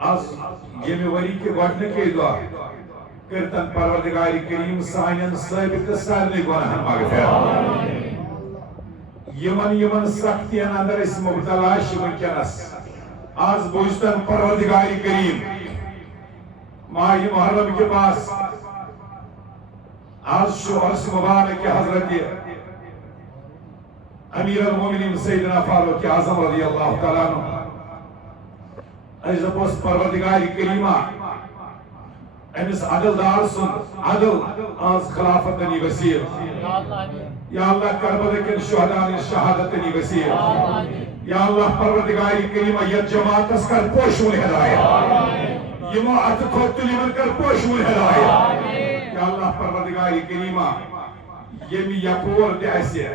از یمی وری کے گۄڈنِکے دۄہ کٔرتن پروردگار کریم سانین سابق سارنٕے گۄناہن مغفرت یمن سختین اندر اس مبتلا چھ ونکیٚنس آز بوزتن پروردگار کریم ماہ محرم کے پاس آج شو عرص مبارک حضرت امیر المومنین سیدنا فاروق اعظم رضی اللہ تعالیٰ عنہ ایزبوس پروردگار کریمہ امس عدل دار سن عدل آز خلافت نی وسیع یا اللہ کربلا کن شہدان شہادت نی وسیع یا اللہ پروردگار کریمہ یہ جماعت اس کر پوشون ہدایت یمو ات کھوت تلیمن کر پوشون ہدایت یا اللہ پروردگار کریمہ یمی یکور دے ایسے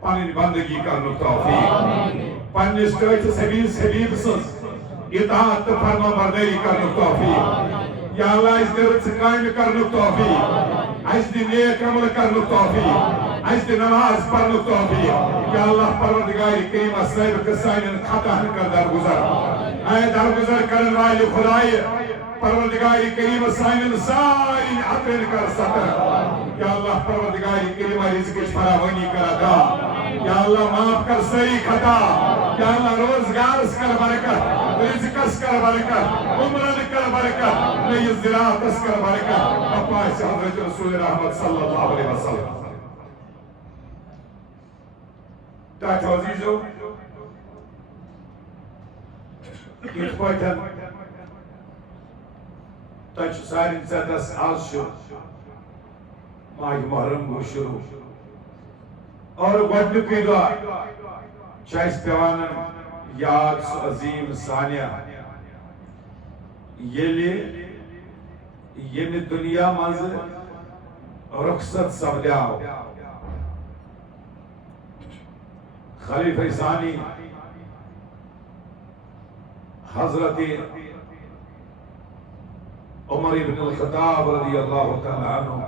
پانین بندگی کرنو توفیق پانیس تیچ حبیب سنس اطاعت فرما برداری کرنو توفیق یا اللہ اس دے رچ قائم کرنو توفیق اس دے نیک عمل کرنو توفیق اس دے نماز پڑھنو توفیق یا اللہ پروردگار کریمہ صاحب قصائن خطا ہن کر درگزر اے درگزر کرن والی خدای پروردگار کریمہ سائن سائن عطر کر سطر یا اللہ پروردگار کریمہ رزق فراوانی کر عطا یا اللہ معاف کر سری خطا یا اللہ روزگار اس کر برکت رزق اس کر برکت عمرن کر برکت نئی زراعت اس کر برکت اپا سے حضرت رسول رحمت صلی اللہ علیہ وسلم تاچ عزیزو کیت پویتن تاچ سارن زدس آز شو ماہ محرم گو شروع اور گوڑنکی دعا چاہیس پیوانن یاد سو عظیم ثانیہ یعنی دنیا منز رخصت سبلیاو خلیفہ ثانی حضرت عمر ابن الخطاب رضی اللہ تعالیٰ عنہ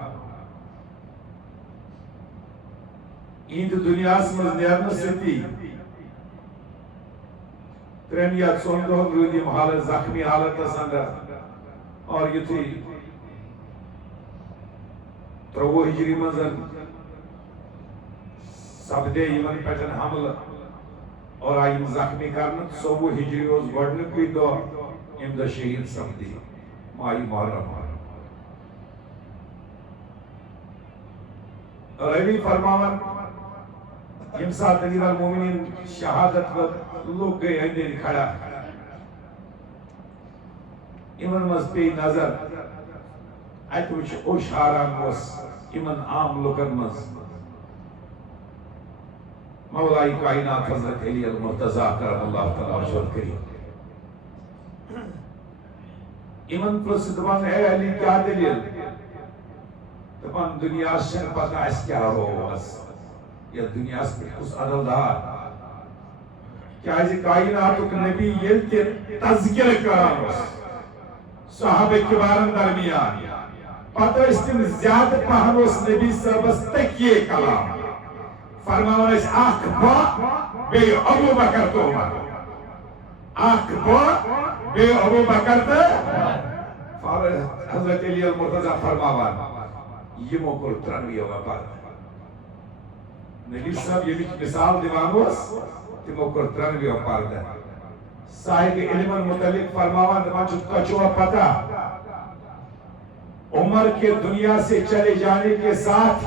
ایند دنیا سمجھ نیرن ستی ترین یا چون دو رودیم حالت زخمی حالت سندر اور یہ تھی تروہ ہجری منزل سبدے یمن پیٹن حمل اور آئیم زخمی کرنت سوہ ہجری اوز گوڑنے کوئی دو امدہ شہید سبدی مائی محرم روی فرماون امسات امیر المومنین شہادت لوگ گئے اندر کھڑا امن مز پی نظر اتوچ اوش حاران وس امن عام لوکن مز مولائی کائنات حضرت علی المرتضی کرم اللہ تعالیٰ وجود کریم امن پرس دبان اے علی کیا دلیل دبان دنیا شن پتہ اس کیا ہو اس یا دنیا سے اس عدلدار کیا ایسی کائناتو کہ نبی یہ تذکر کران اس صحابہ کبارن درمیان پتہ اس تم زیادہ پہن اس نبی صاحبس تکیے کلام فرماؤن اس آخ با بے ابو بکر تو عمر آخ با بے ابو بکر تو حضرت علی المرتضی فرماوان یہ موکر ترنوی ہوگا پاک نبی صاحب یہ مثال دیوانوس تی موکر ترنوی ہوگا پاک ہے صاحب علم المتعلق فرماوان دمان چھتا چوہ پتا عمر کے دنیا سے چلے جانے کے ساتھ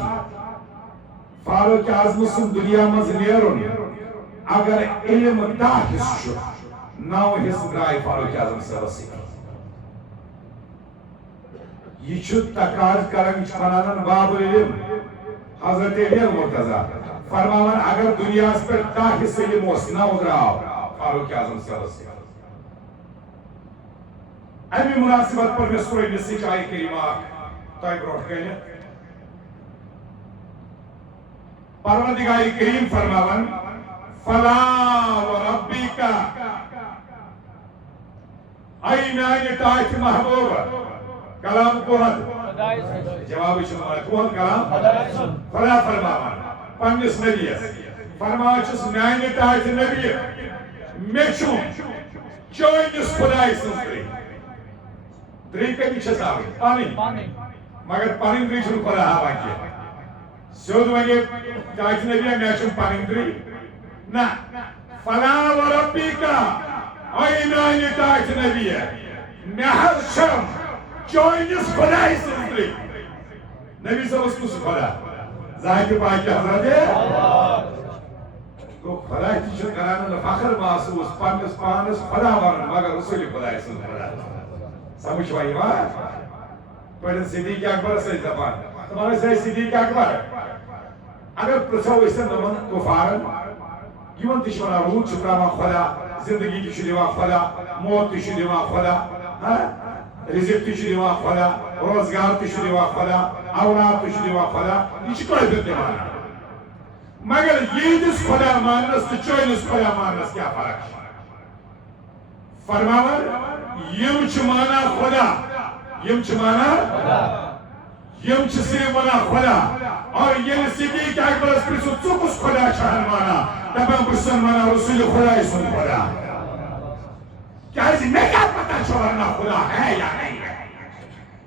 فاروق اعظم سن دنیا مز نیرون اگر علم دا حص شو نو حص درائے فاروق اعظم سے وسیع یہ چھت تقاض کرن چپنانن باب العلم حضرت علی المرتضی فرماون اگر دنیا اس پر دا حص علم اس نو دراؤ فاروق اعظم سے وسیع امی مناسبت پر میں سورہ نسی چاہی کریمہ تائی بروٹ کہنے پروردگار کریم فرماون فلا وربک این تاج محبوب کلام کو حد جواب شمار کون کلام فلا فرماون پنجس نبی فرماون چس میان تاج نبی میچون چٲنِس خۄداے سٕنٛز درٕے درٕے کَمِچ چھَس ہاوٕنۍ پَنٕنۍ مگر پَنٕنۍ درٕے چھُنہٕ خۄدا ہاوان کینٛہہ سیوٚد وَنہِ چاچہِ نبی مےٚ چھُنہٕ پَنٕنۍ درٕے نہ فلا وربِکا اے میانہِ چاچہِ نبی مےٚ حظ چھَم چٲنِس خۄداے سٕنٛز درٕے نبی صٲبَس کُس خۄدا ذاتہِ پاکہِ حضرت گوٚو خۄدا تہِ چھُ کران نہٕ فخر محسوٗس پنٛنِس پانَس خۄدا وَنُن مگر رسوٗلِ خۄداے سٕنٛز خۄدا سمجھ وۄنۍ یِوان پٔرِن صدیٖق اکبرس سۭتۍ دَپان تِمن ٲسۍ ہے صدیٖق اکبر اگر پرٛژھو أسۍ تِمن کُفارن یِمن تہِ چھِ وَنان روٗد چھُ ترٛاوان خۄدا زندگی تہِ چھُ دِوان خۄدا موت تہِ چھُ دِوان خۄدا رِزق تہِ چھُ دِوان خۄدا روزگار تہِ چھُ دِوان خۄدا اولاد تہِ چھُ دِوان خۄدا یہِ چھُ کٲفِر تہِ وَنان مگر یِہنٛدِس خۄدا ماننس تہٕ چٲنِس خۄدا ماننس کیٛاہ فرق چھِ فرماوان یِم چھِ مانان خۄدا یِم چھِ مانان یِم چھِ صرف وَنان خۄدا اور ییٚلہِ صدیٖق اکبرس پرٛژھو ژٕ کُس خۄدا چھہن مانان دَپان بہٕ چھُسن مانان رسوٗلِ خۄداے سُنٛد خۄدا کیٛازِ مےٚ کیٛاہ پتہ چھُ ورنہ خۄدا ہے یا نہیں ہے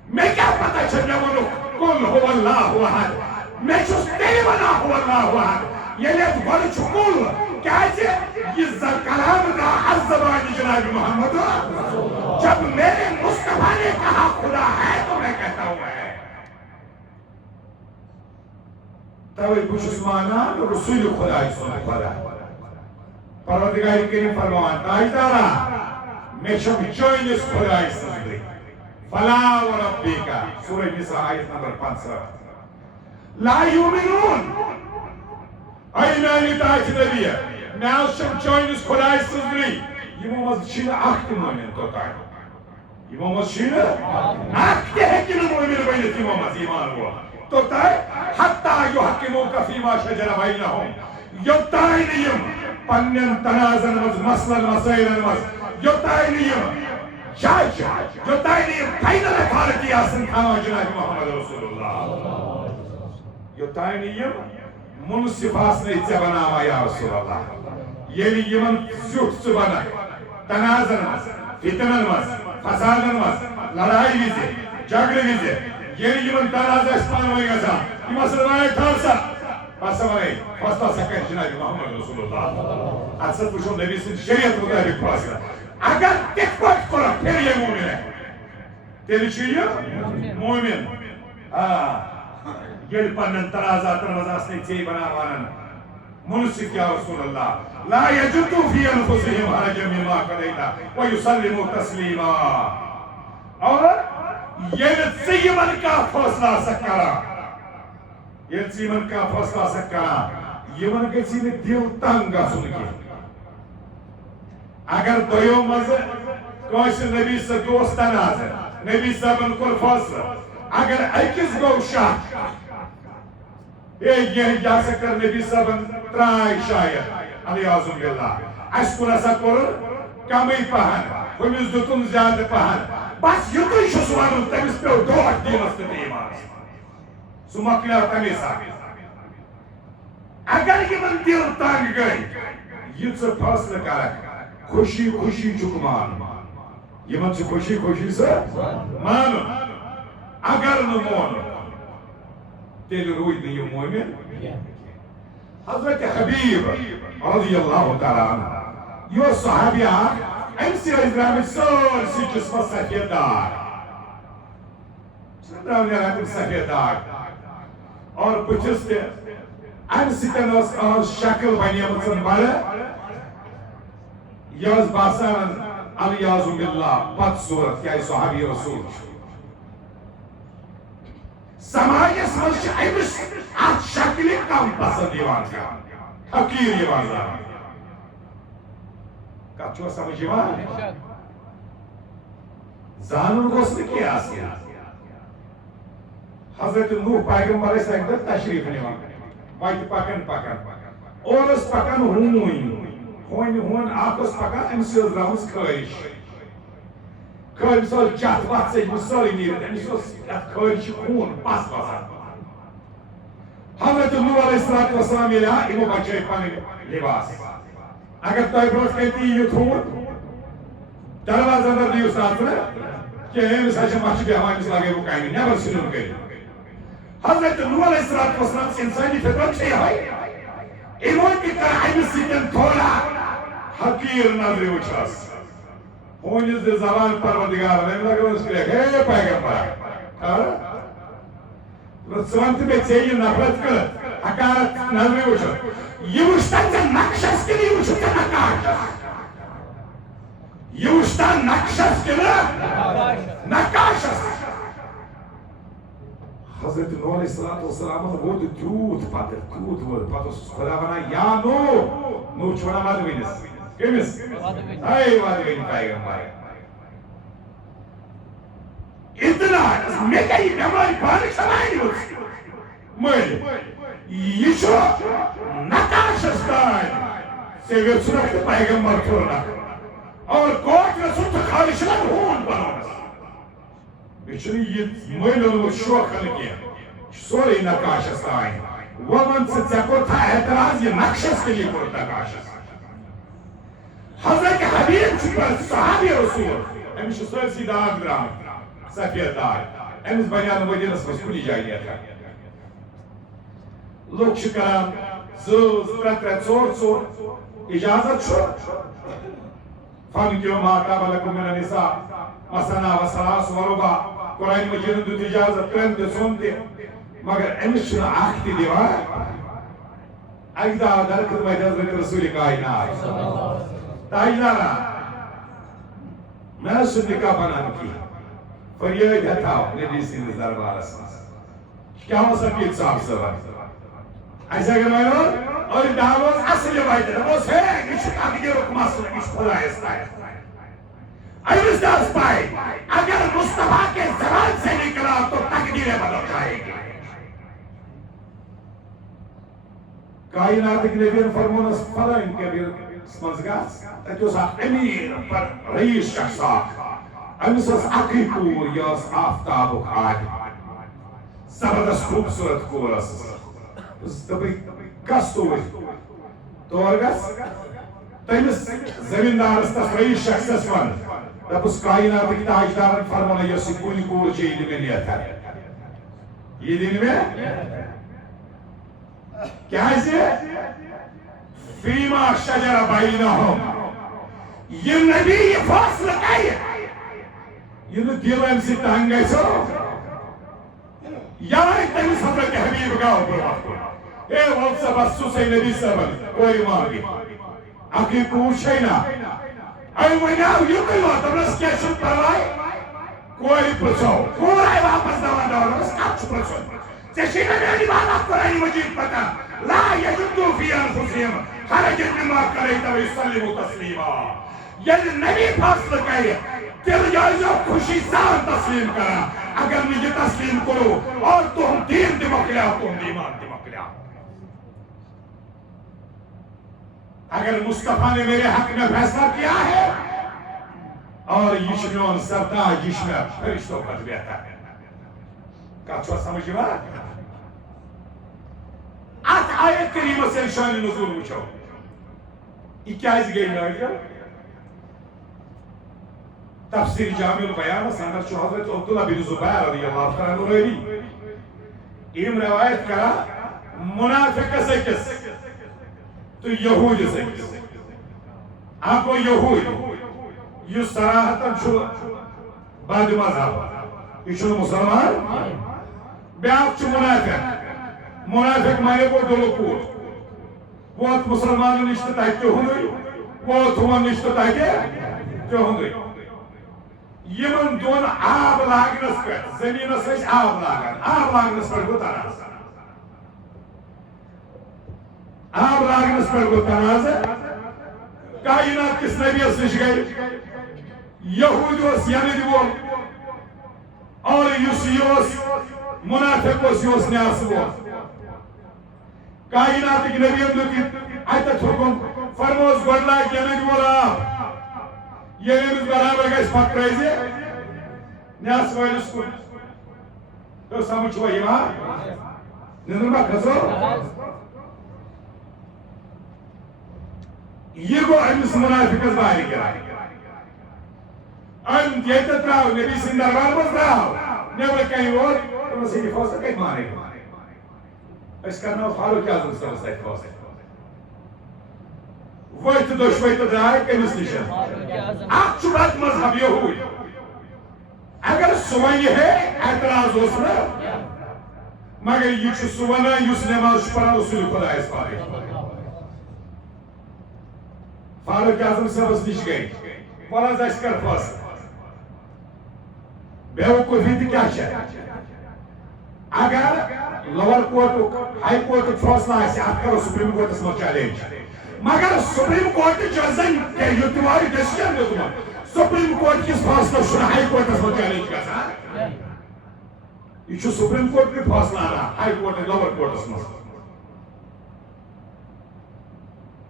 مےٚ کیٛاہ پتہ چھِ مےٚ ووٚنُکھ قُل هو الله احد مےٚ چھُس تیٚلہِ وَنان هو الله احد ییٚلہِ اَتھ گۄڈٕ چھُ قُل کیٛازِ یہِ کلام دا از زبانِ جناب محمد جب میرے مصطفیٰ نے کہا خدا ہے تو میں کہتا ہوں ہے توے بہٕ چھُس مانان رسوٗلِ خۄداے سُنٛد خۄدا پروردگار کریم فرمان تاجدارا مےٚ چھَم چٲنِس خۄداے سٕنٛز درٕے فلا وربِکا سورہ نساء آیت نمبر 65 لا یوٗمِنوٗن اے میانہِ چاچہِ نبی مےٚ حظ چھَم چٲنِس خۄداے سٕنٛز درٕے یِمو منٛز چھِنہٕ اکھ تہِ مٲمِن توٚتام یِمو منٛز چھِنہٕ اکھ تہِ ہیٚکہِ نہٕ مٲمِن بٔنِتھ یِمو منٛز ایٖمان وول توٚتام حتیٰ یُحَکِّموٗکَ فیٖما شَجَرَ بَینَہُم یوٚتام نہٕ یِم پنٛنٮ۪ن تنازن منٛز مسلن مسٲیلن منٛز یوٚتام نہٕ یِم جج یوٚتام نہٕ یِم فاینل ایتھارٹی آسن تھاوان جناب محمد رسول اللہ یوٚتام نہٕ یِم منصف آسنٕے ژےٚ بناوان یا رسول اللہ ییٚلہِ یِمن زیُٹھ ژٕ بنکھ تنازن منٛز فتنن منٛز فسادن منٛز لڑایہِ وِزِ جگڑٕ وِزِ ییٚلہِ یِمن تناز آسہِ پانہٕ ؤنۍ گژھان یِم آسن وَنان تھاو سا بہٕ ہسا وَنے فٲصلہٕ ہسا کرِ جناب محمد رسول اللہ اَتھ سۭتۍ وٕچھو نبی سٕنٛدِ شریعت مُطٲبِق فٲصلہٕ اگر تِتھ پٲٹھۍ کوٚرُکھ تیٚلہِ یہِ مومِن تیٚلہِ چھُ یہِ مومِن ییٚلہِ پنٛنٮ۪ن تنازاتن منٛز آسنٕے ژےٚ بناوان منصف یا رسول اللہ لا یجدوا فی انفسہم حرجا مما قضیت ویسلموا تسلیما اور ییٚلہِ ژٕ یِمن کانٛہہ فٲصلہٕ آسکھ کران ییٚلہِ ژٕ یِمن کانٛہہ فٲصلہٕ آسکھ کران یِمن گژھی نہٕ دِل تنگ گژھُن کینٛہہ اگر دۄیو منٛزٕ کٲنٛسہِ نبی صٲب اوس تنازٕ نبی صٲبن کوٚر فٲصلہٕ اگر أکِس گوٚو شک یہِ ہسا کٔر نبی صٲبن ترٛاے شاید علیاذ باللہ اَسہِ کُن ہسا کوٚر کمٕے پہن ہُمِس دیُتُن زیادٕ پہن بس یُتُے چھُس وَنُن تٔمِس پیوٚو ڈوٹھ دیٖنس تہٕ ایٖمانس سُہ مۄکلیو تَمے ساتہٕ اگر یِمن دِل تنگ گٔے یہِ ژٕ فٲصلہٕ کرکھ خوشی خوشی چھُکھ مانُن یِمن چھُ خوشی خوشی سُہ مانُن اگر نہٕ مونُن تیٚلہِ روٗدۍ نہٕ یِم مومِن حضرت حبیب رضی اللہ تعالیٰ عنہ یہِ اوس صحابی اکھ أمسٕے ٲسۍ درٛامٕتۍ سٲرسٕے جسمس سفید داغ چھِنہٕ درٛاو نیران تِم سفید داغ اور بٕتھِس تہِ اَمہِ سۭتۍ ٲس أہٕنٛز شکل بنیمٕژ بڑٕ یہِ ٲس باسان علیاذ باللہ بدصوٗرت کیٛازِ صحابی رسوٗل چھُ سماجس منٛز چھِ أمِس اَتھ شکلہِ کم پسنٛد یِوان کرنہٕ حقیٖر یِوان زاننہٕ کتھ چھُوا سمجھ یِوان زانُن گوٚژھ نہٕ کینٛہہ آسُن حضرت نوح پیغمبر ٲسۍ اَکہِ دۄہ تشریٖف نِوان وتہِ پکان پکان اور ٲس پکان ہون اکھ اوس پکان أمِس ٲس درٛامٕژ خٲرِش خٲرِس ٲس جتھ وتھ ژٔجمٕژ سٲرٕے نیٖرِتھ أمِس اوس یتھ خٲرِشہِ خوٗن پس وسان حضرت نوح علیہ السلام ییٚلہِ آو یِمو بچٲے پنٕنۍ لباس اگر تۄہہِ برٛونٛٹھ کَنہِ تہِ یِیِو تھوٚمُت دروازہ در دیو ساتھ میں کہ ہم ساچہ مچھ بیہوانی سے لگے وہ کہیں نیبر سنون گئی حضرت نوح علیہ السلام سے انسانی فطرت سے ہوئی ایمان کی طرح ایمی سیدن تھوڑا حقیر نظری اچھاس ہونیز دے زبان پروردگار نہیں لگے اس کے لئے ہے پیغمبر رسوانت میں چاہیے نفرت کرت حقارت نظری اچھاس یہ وشتن سے نقشس کے لیے وشتن نقاشس یہ وشتن نقشس کے لیے نقاشس حضرت نوح علیہ السلام وہ تیوت پاتر اس خدا بنا یا نو چھوڑا وادوینس کمیس آئی وادوین پیغمبر اتنا میں کہیں بیماری پانک سمائی نہیں ہوتی میں یہ چھو نقاشس دائیں سیگر سنکت پیغمبر کھولنا اور کوٹ رسول تو خالشان ہون بنانا بچنی یہ مہلون و شوق لگیا سوری نقاشس دائیں ومن سے چکو تھا اعتراض یہ نقشس کے لیے کوئی نقاشس حضرت حبیب چھپر صحابی رسول امیش سرسی داغ درام سفید داغ امیش بنیان مدینہ سمجھ کلی جائی لیا تھا لوگ شکرام زوز ترت ژور اجازت چھو فانکیو ماتا بلکم من النساء مثنا و ثلاث و ربع قرآن مجید دو اجازت ترن دے سنتے مگر امیش چھنا آختی دیوار اگدا در خدمت حضرت رسول کائنات تاجدارا میں سن نکاح بنان کی فریاد ہتاو نبی سین دربار اساس کیا ہو سکیت صاحب سبا ایسا کہ میں اور دعوت اصل بایدے وہ سے کچھ اگے رکما سن کچھ خدا ہے ایس داس پائے اگر مصطفیٰ کے زبان سے نکلا تو تقدیریں بدل جائے گی کائنات کے نبی فرمون اس فلان کے بھی سمجھگاس تاکہ اس امیر پر رئیس شخصا امیس اس اکی کور یا اس آفتاب و کھاڑ زبردست خوبصورت کور اس دبی کس ہوئی تو ارگس تیمیس زمیندار اس تس رئیس شخص اس من تب اس کائنات کی تاجدارن فرمانا یا سکونی کور چاہیے دن میں لیا تھا یہ دن میں کیا ہے سے فیما شجر بینہم یہ نبی یہ فاصلہ کئی ہے یہ نو دیو ایم سی تہنگ ہے سو یا ایک تیمی صبر کے حبیب گاؤں پر وقت اے وقت سے بسو سے نبی صبر کوئی مانگی اکی کوشینا اے ویناو یہ کوئی وقت بس کیا شد پروائی کوئی پرسو کوئی واپس دوان دوان بس کچھ پرسو چشینا میری بات آپ قرآن مجید پتا لا یجدو فی انفسیم حرجت مما کریتا و یسلم تسلیما یعنی نبی فاصل کہے دل جائزہ خوشی سان تسلیم کرا اگر مجھے تسلیم کرو اور تم دین دمک لیا تم دیمان دمک لیا اگر مصطفیٰ نے میرے حق میں فیصلہ کیا ہے اور یشمیون سردار یشمیر فرشتوں کا بیتا ہے کچھو سمجھے بات آت آیت کریمہ سے شان نزول وچھو یہ کیا اس گئی نائی تفسیر جامع البیان سندر چو حضرت عبداللہ بن زبیر رضی اللہ تعالیٰ عنہ رہی ایم روایت کرا منافق سے کس تو یہود سے کس آپ کو یہود یہ صراحتاً چھو بعد مذہب یہ چھو مسلمان بیاق چھو منافق مانے کو دلکور وہ مسلمان نشتت ہے کیوں ہوئی وہ تھوان نشتت ہے کیوں ہوئی یہ من دون آب لاغنس پر زمین سوچ آب لاغنس پر گو تناز آب لاغنس پر گو تناز کائنات کس نبی اسلش گئی یہود اس یمید وہ اور یوسیوس منافق اس یوس نیاس وہ کائنات کی نبی اندو کی آیت حکم فرموز گوڑلا یمید وہ آب یہ نمیز برابر گئے اس پاک رئیزے نیاس وائلس کو تو سمجھ ہوا یہ ماں نظر با کھزو یہ کو امیس منافق از باہر گیا أنت يتتراو نبي سندربار مزراو نبي كاين وول سيدي فوسا كيف ماني ايش كان فاروق اعظم سوى فوسا وقت دشويت دراي كنس نشان اكشبات مذهب يهود اگر سوئی ہے اعتراض ہوسنا مگر یہ چھ سونا یس نماز پڑھا رسول خدا اس پارے فاروق اعظم صاحب نش گئی ولا زش کر فاس بیوقوفی تہ کیا چھ اگر لوور کورٹ ہائی کورٹ فیصلہ آسہ ات کرو سپریم کورٹس مز چیلنج مگر سپریم کورٹ زن یوتواری ڈیسیجن دیتمت سپریم کورٹ کس فیصلہ چھ ہائی کورٹس مز چیلنج گژھان یہ چھ سپریم کورٹ کے فیصلہ انا ہائی کورٹ لوور کورٹس مز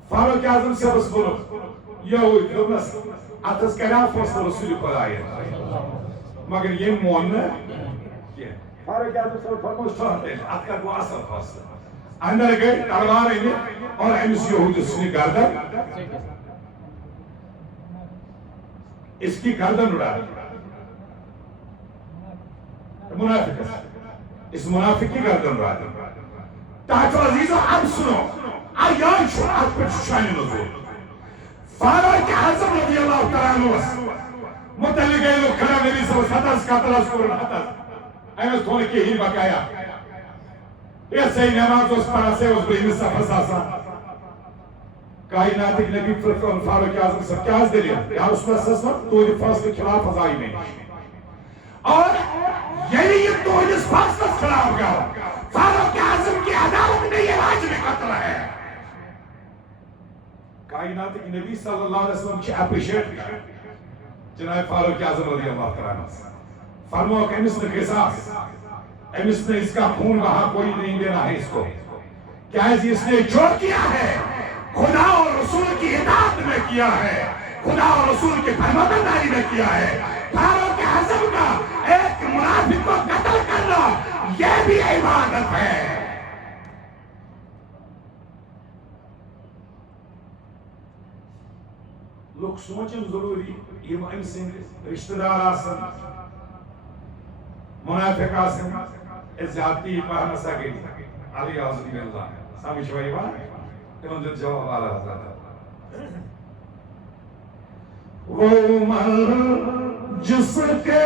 فاروق اعظم صاحب بول یہ دوپنس اتس کرا فیصلہ رسول خدا مگر یہ مون فاروق اعظم صاحب فرموش ٹھہرتے ات کر گو اصل فیصلہ اندر گئے تلوار انہیں اور امس یہود سنی گردن اس کی گردن اڑا منافق اس منافق کی گردن اڑا تاکہ عزیزو اب سنو آیان شو ات پر شانی نظور فاروق اعظم رضی اللہ تعالیٰ عنہ متعلق ہے لوگ کھڑا نبی صلی اللہ علیہ وسلم قاتل اسکورن حتت ایمس تھوڑی کی ہی بقایا یہ صحیح نماز اس پڑھا سے اس بہی مصطفیٰ فساسا کائنات ایک نبی فرقان فاروق اعظم صاحب کیا از دلیل یا رسول اللہ صلی اللہ علیہ وسلم تو یہ فاصل خلاف ازائی میں اور یعنی یہ تو اس فاصل خلاف گا فاروق اعظم کی عدالت میں یہ راج میں قتل ہے کائنات ایک نبی صلی اللہ علیہ وسلم کی اپریشیٹ جناب فاروق اعظم رضی اللہ تعالیٰ عنہ فرمو کہ امس نے قصاص امس نے اس کا خون بہا کوئی نہیں دینا ہے اس کو کیا اس نے جو کیا ہے خدا اور رسول کی اطاعت میں کیا ہے خدا اور رسول کی فرمانبرداری میں کیا ہے فاروق اعظم کا ایک منافق کو قتل کرنا یہ بھی عبادت ہے لوگ سوچن ضروری یہ ام سنگ رشتہ دار آسن منافق آسن زیادتی پاہنا ساگی علی عظیم اللہ سامش بھائی بات تمہیں جن جواب والا حضرت وہ من جس کے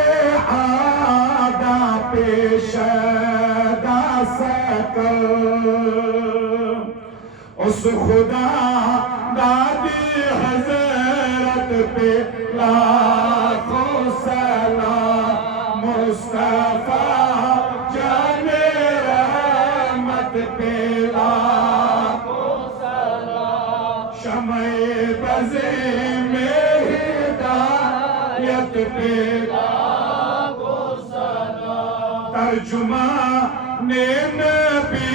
آدھا پیشیدہ سکر اس خدا دادی حضرت پہ لاکھوں سلام مصطفیٰ جان رحمت پہ لاکھوں سلام شمع بزی میں ہدایت پہ لاکھوں سلام ترجمان نبی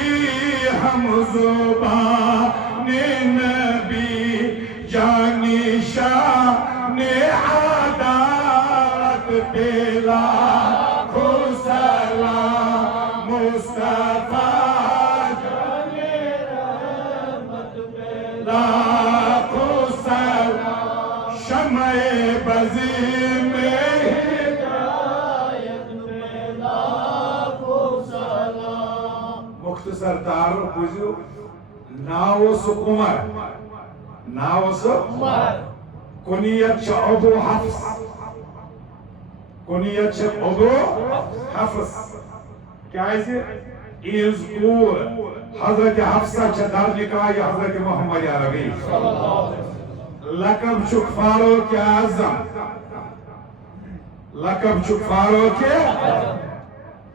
ہم زبان نبی جانی شان عدالت پہ لاکھوں سلام مصطفیٰ جان رحمت پہ لاکھوں سلام شمع بزی میں ہدایت پہ لاکھوں سلام مختصر تعارف بوزیو ناو سکومر ناو سکومر کنیت چھ ابو حفظ کنیت چھ ابو حفظ کیا ہے ایز کور حضرت حفظہ چھ در نکاح حضرت محمد عربی لقب چھ فاروق اعظم لقب چھ فاروق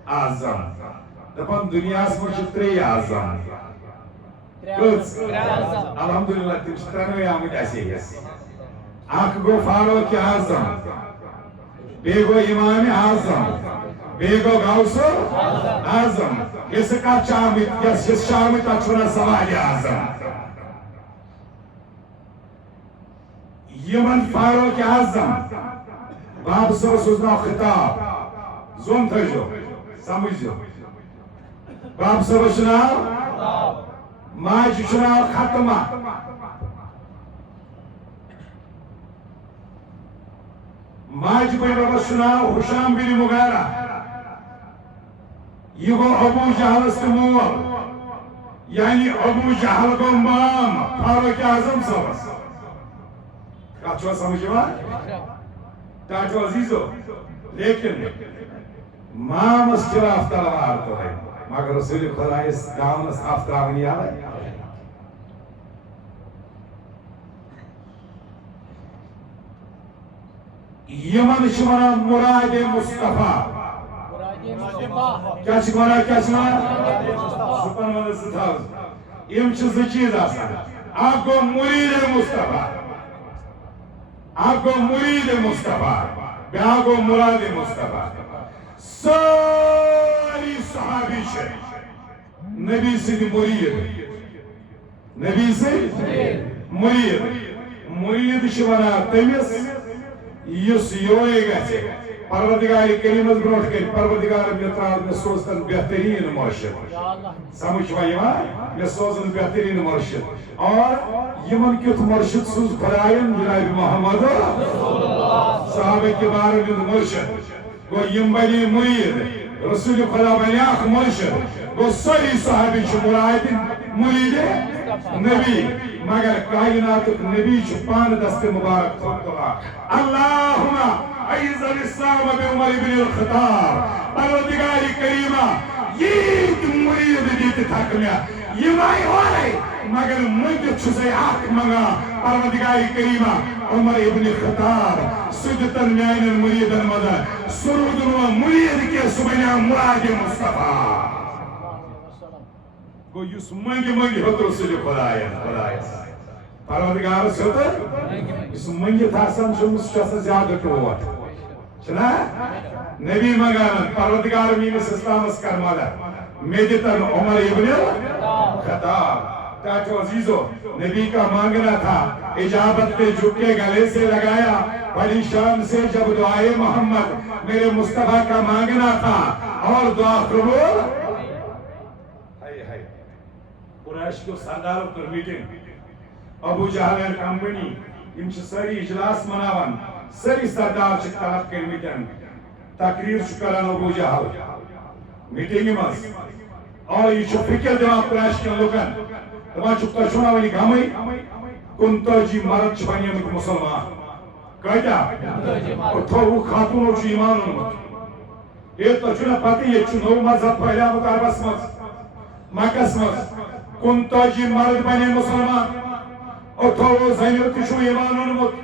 اعظم دپن دنیا اس میں تری اعظم الحمدللہ تم ترنوے آمد ایسے ہی اخ گو فاروق اعظم بے گو امام اعظم بے گو غوث اعظم اس کا چامت اس شامت اچھونا سوال اعظم یمن فاروق اعظم باب سر سوزنا خطاب زون تھجو سمجھو باب سر سوزنا ماج چناو ختمہ ماج بڑی بابا سناو حشام بن مغیرہ یہ گو ابو جہل استمول یعنی ابو جہل گو مام فاروق اعظم صاحب کیا چھو سمجھوا ٹاٹو عزیزو لیکن مام اس خلاف تلوار تو ہے مگر رسول خدا اس دامن اس آفتابنی آئے یمن شمنا مراد مصطفیٰ کیا شمنا سپن من ستاوز یم چیز چیز آسان آپ کو مرید مصطفیٰ آپ کو مرید مصطفیٰ بیاں کو مراد مصطفیٰ ساری صحابی شریف نبی سے مرید نبی سے مرید شمنا تمیس یس یوئے گئے پروردگار کریمت بروٹ کے پروردگار میترال میں سوزتن بہترین مرشد سمجھ بھائی میں سوزن بہترین مرشد اور یمن کیت مرشد سوز خدایان جناب محمد صحابہ کبار من مرشد گو یم بنی مرید رسول خدا بنی اخ مرشد گو سری صحابی چھ مراد مرید نبی مگر کائنات نبی چھ پان دست مبارک تھوڑا اللہم عیز الاسلام بعمر بن الخطاب پروردگار کریمہ یہ مرید دیت تھکمیا یہ مائی ہوئے مگر مجد چھزے آخ منگا پروردگار کریمہ عمر ابن الخطاب سجتن میائن المرید المدہ سرود و مرید کے سبنیا مراد مصطفیٰ گو یس منگی ہوت رسول خدایہ پروردگار سے ہوتا اس منگی تھاسن شمس چاہتا زیادہ ٹوٹ چنا نبی مگانا پروردگار مینس اسلام اس کرمالا میدتن عمر ابن خطاب تاکہ عزیزو نبی کا مانگنا تھا اجابت پہ جھکے گلے سے لگایا بڑی شان سے جب دعائے محمد میرے مصطفیٰ کا مانگنا تھا اور دعا قبول قریش کو سرداروں پر میٹنگ ابو جہل کمپنی یم سری اجلاس مناوان سری سردار چھ طلب کر میٹنگ تقریر کران ابو جہل میٹنگ مز اور یہ فکر دیا قریش کے لوگن تمام چکتا چھونا ونی گھامی کنتا جی مرد چھ بنی امت مسلمان کہتا اور تو وہ خاتون اور چھ ایمان انمت یہ تو چھونا پاتی یہ چھو نو مذہب پہلا مقاربس مز مکس مز کنتا جی مرد بنی مسلمان اور تو وہ زینب تشو ایمان انمت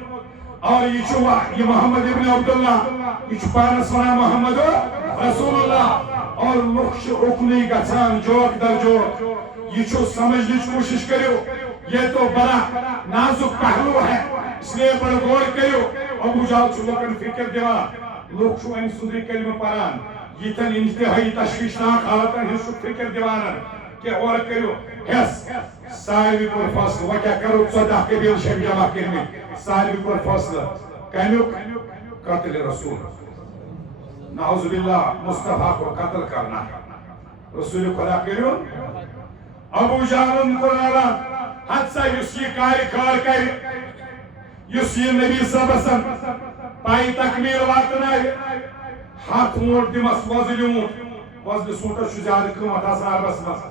اور یہ محمد ابن عبداللہ یہ پانس ونا محمد رسول اللہ اور لکش اکنی گچان جوک در جوک یہ سمجھنے کی کوشش کرو یہ تو بڑا نازک پہلو ہے اس لیے بڑا غور کرو ابو جہل چھو لوگن فکر دیوا لوگ چھو ان سندری کلمہ پران یہ تن انتہائی تشویشناک حالتاً ہنسو فکر دیوانا کہ اور کرو حس سائیوی پر فصل وکیا کرو صدح کے بیل شیف جمع کرنے سائیوی پر فصل کہنیو قتل رسول نعوذ باللہ مصطفیٰ کو قتل کرنا رسول خدا کرو ابو جہل کو لالا حدثہ یسی کاری کار کری یسی نبی صبسن پائی تکمیل واتنا ہے ہاتھ موٹ دمس وزل سوٹا شجاد قیمت آسار بسمس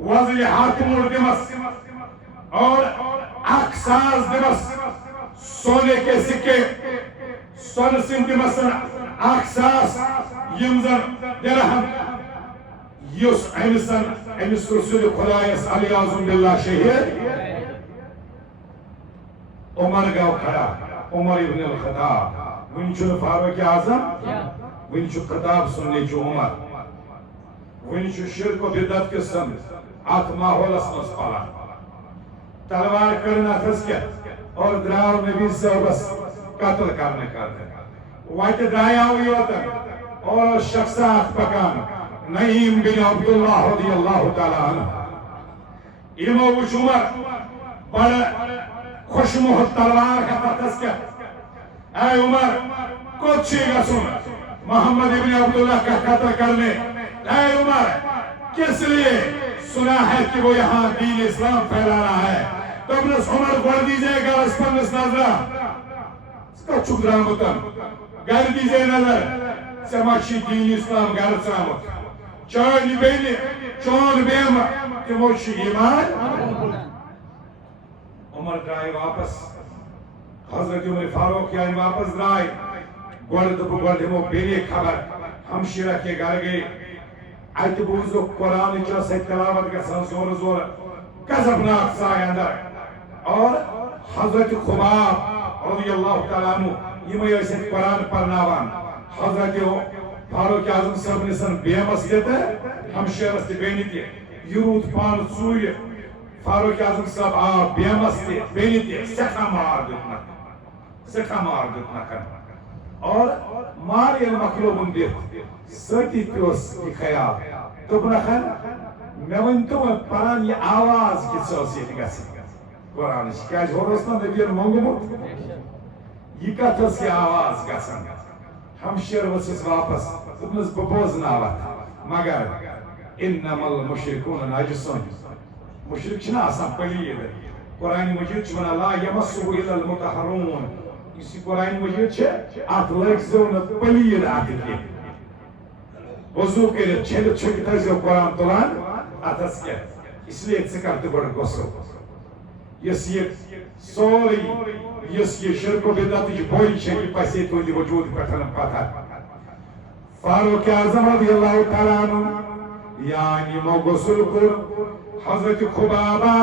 وزل ہاتھ موٹ دمس اور اکساز دمس سونے کے سکے سون سن دمس اکساز یمزن درہم یس امسن امس رسول خدایس علی اعظم باللہ شہید عمر گاو کھڑا عمر ابن الخطاب ونچو فاروق اعظم ونچو خطاب سننے چو عمر ونچو شرک و بدعت کے سن آت ماحول اسمس پالا تلوار کرنا تھسکت اور دراؤ نبی سے بس قتل کرنے کرتے وائٹ درایا ہوئی ہوتا اور شخص آت پکان نعیم بن عبداللہ رضی اللہ تعالیٰ عنہ امو وچ عمر بڑا خوش محت تلوار کا تسکت اے عمر کچھ گا سن محمد ابن عبداللہ کا قتل کرنے اے عمر کس لیے سنا ہے کہ وہ یہاں دین اسلام پھیلا رہا ہے تو ابن عمر گوڑ دیجئے گا اس پر نظرہ کچھ درامتن گر دیزے نظر سماچی دین اسلام گر ژامت چالی بینی چون بیما تموچی ایمان عمر درائے واپس حضرت عمر فاروق یعنی واپس درائے گوڑ دمو بینی خبر ہمشیرہ کے گھر گئے آیت بوزو قرآن چاہ سے تلاوت گسان زور زور قذبناک سائے اندر اور حضرت خباب رضی اللہ تعالیٰ عنہ یہ ایسے قرآن پڑھناوان حضرت فاروق اعظم صاحب نسان بے مسجد ہمشیرہ سے بینی تھی یرود پان سوئی فاروق اعظم صاحب آ بے مسجد بینی تھی سکھا مار دیتنا کرنا اور مار یہ مخلوب دیت ستی پیوس کی خیال تو بناخن میں ونتو میں پران یہ آواز کی سوسیت گسی قرآن کیا جو رسنا نبیر مونگمت یہ کتس کی آواز گسن ہم شیر وسیس واپس اتنس ببوز ناوات مگر انما المشرکون ناجسون مشرک چنا آسان پلید قرآن مجید چمنا لا یمسو الا المتحرون اسی قرآن مجید چھے آت لگزون پلید آتی کی وضو کے لئے چھلت چھکتا ہے قرآن تولان آتاس کیا اس لئے اتسکارتی بڑا گسو یس یہ سوری یس یہ شرک و بدعت جو بوئی شکل پیسے تو دی وجود پتھرم پتھر فاروق اعظم رضی اللہ تعالیٰ عنہ یعنی مو غسل کر حضرت خبابہ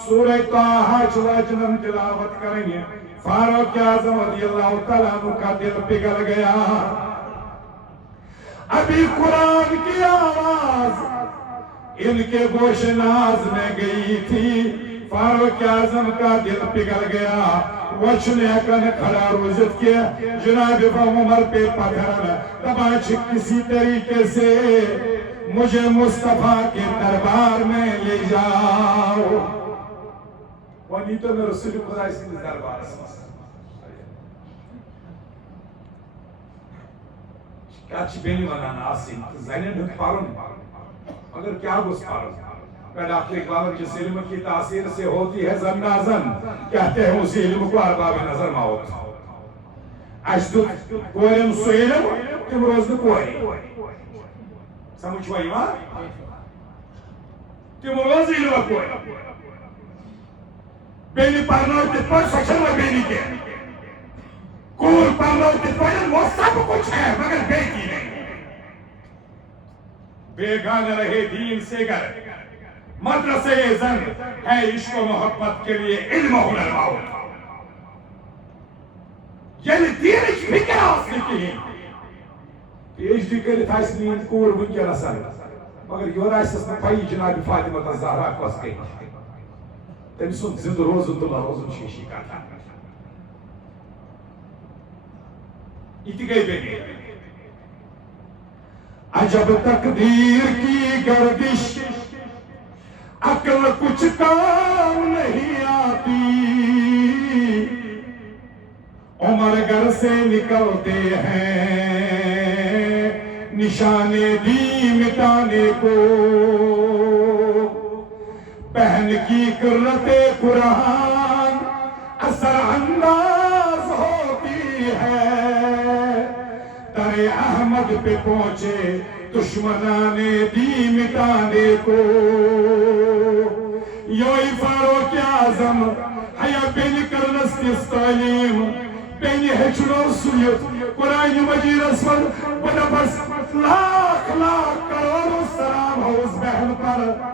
سورہ طه چلا جنم تلاوت کریں گے فاروق اعظم رضی اللہ تعالیٰ عنہ کا دل پگھل گیا ابھی قرآن کی آواز ان کے گوش ناز میں گئی تھی فاروق اعظم کا دل پگھل گیا وچنے کن کھڑا روزت کیا جناب عمر پہ پتھر تباچ کسی طریقے سے مجھے مصطفیٰ کے دربار میں لے جاؤ وانی تو میں رسول خدا اس کے دربار سے کیا چبینی بنانا آسیم زینن ڈھک پارن اگر کیا گس پارن پیدا اپنے اقبال جس علم کی تاثیر سے ہوتی ہے زن نازن کہتے ہیں اسی علم کو ارباب نظر ماؤت اشدود کوئرم سو علم تم روز دو کوئی سمجھ وائی ماں تم روز علم کوئی بینی پارناو تیت پر سکشن و بینی کے کور پارناو تیت پر وہ سب کچھ ہے مگر بیٹی نہیں بیگان رہے دین سے گر مدرسے زن ہے عشق و محبت کے لیے علم و ہنر ماؤت یعنی دین اچھ فکر آسلی کی پی ایچ ڈی کے لیے تھا اس لئے کور بن کے رسل مگر یور ایسا میں پائی جنابی فاطمہ الزہرا کس گئی تم سن زند روزن تو روزن شیشی کا تھا اتی گئی بیگی عجب تقدیر کی گردش عقل کچھ کام نہیں آتی عمر گھر سے نکلتے ہیں نشان دی مٹانے کو پہن کی قرت قرآن اثر انداز ہوتی ہے ترے احمد پہ پہنچے دشمنان دی مٹانے کو یوئی فاروق اعظم حیا بین کرنستیس تعلیم بین ہچنو سویت قرآن مجید اسفل بنا بس لاکھ کروڑ السلام ہو اس بہن پر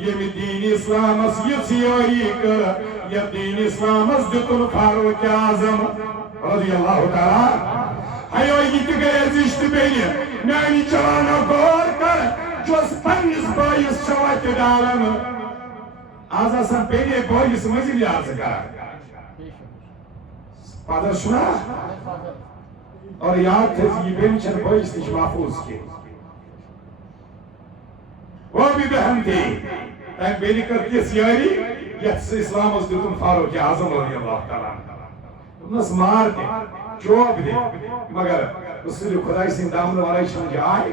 یہ بھی دین اسلام اس یہ سیوئی کر یہ دین اسلام اس جتن فاروق اعظم رضی اللہ تعالیٰ حیا یہ گئے زشت بینی میانی جوانا گور کر جو اس پنیس بائیس شوات دارن آز آسان بینی بائیس مزید یاد سکر فادر سنا اور یاد تھے یہ بین چند بائیس تیش محفوظ کی وہ بھی بہن تھی تاک بینی کرتی سیاری یہ اسلام اس دیتن فاروق اعظم رضی اللہ تعالیٰ انس مار دے جواب دے مگر رسول خدای سے دامن والا شان جائے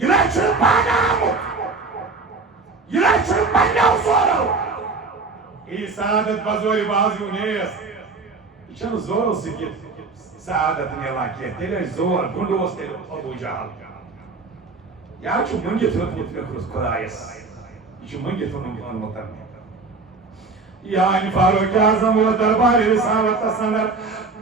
Yılaçın bana Yılaçın bana zoru İsaadet bazori bazı unes İçin zoru sikit Saadetin yalaket Ele zor Bundu ostel Abu Cahal Ya şu mun getirip getirip Kurayes İçin mun getirip getirip Yani Faruk Azam ve Darbari Risalet Sanır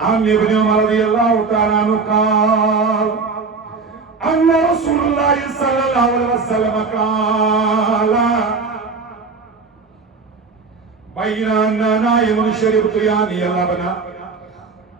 عن ابن عمر رضي الله تعالى عنه قال أن رسول الله صلى الله عليه وسلم قال بين أننا نائم شربت يعني اللبن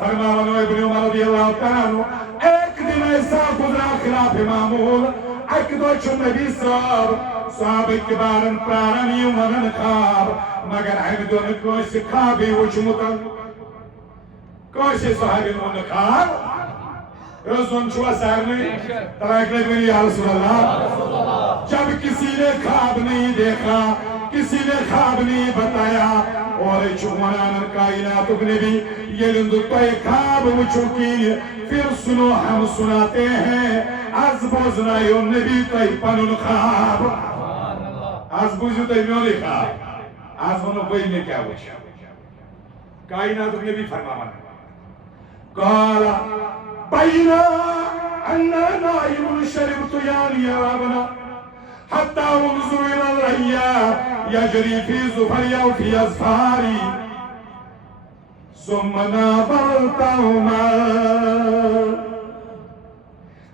فرمایا ابن عمر رضی اللہ تعالیٰ عنہ ایک دن ایسا گزرا خلاف معمول ایک دو چھ نبی صاحب صحابہ کبارن پرارن یومن خواب مگر ایک دو کوئی خوابی وچمتن کوئی صحابی ون خواب رسول چھوا سارنے تراک لگنی یا رسول اللہ جب کسی نے خواب نہیں دیکھا کسی نے خواب نہیں بتایا اور چونان کائنات نے بھی یہ لندو خواب وچوکی پھر سنو ہم سناتے ہیں از بوزنائیو نبی تائی پنن خواب از بوزنائیو تائی میولی خواب از منو بھئی نے کیا وچا کائنات نے بھی فرمانا قالا بینا انا نائم شربت یعنی آبنا حتى انظر الى الرياء يجري في زفري او في اظفاري ثم نظرتهما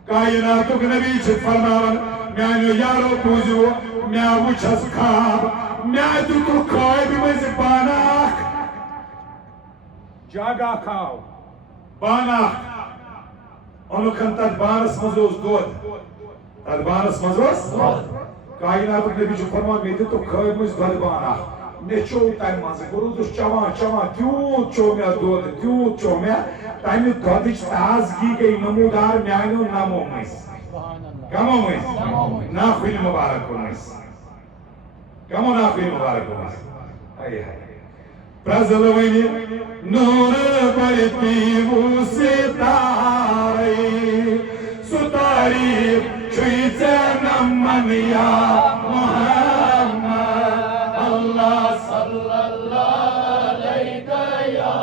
کائناتک نبی چھ فرماون میانو یارو بوزو میا وچھس خواب میا تو خواب مز باناک جاگا کھاو باناک انکن تد بانس مزوز دود تد بانس مزوز کائناتک نبی چھ فرماون میتے تو خواب مز دود باناک نیچو تایم مانزے گرو دوش چوان چوان تیوت چو میا دود تیوت چو میا تایم دودش تازگی گئی نمودار میانو نامو میس کمو میس ناخوی مبارک میس کمو ناخوی مبارک میس آئی آئی پرزلوینی نور برتی وہ ستاری ستاری چوی زنم من یا محمد اللہ صلی اللہ علیہ یا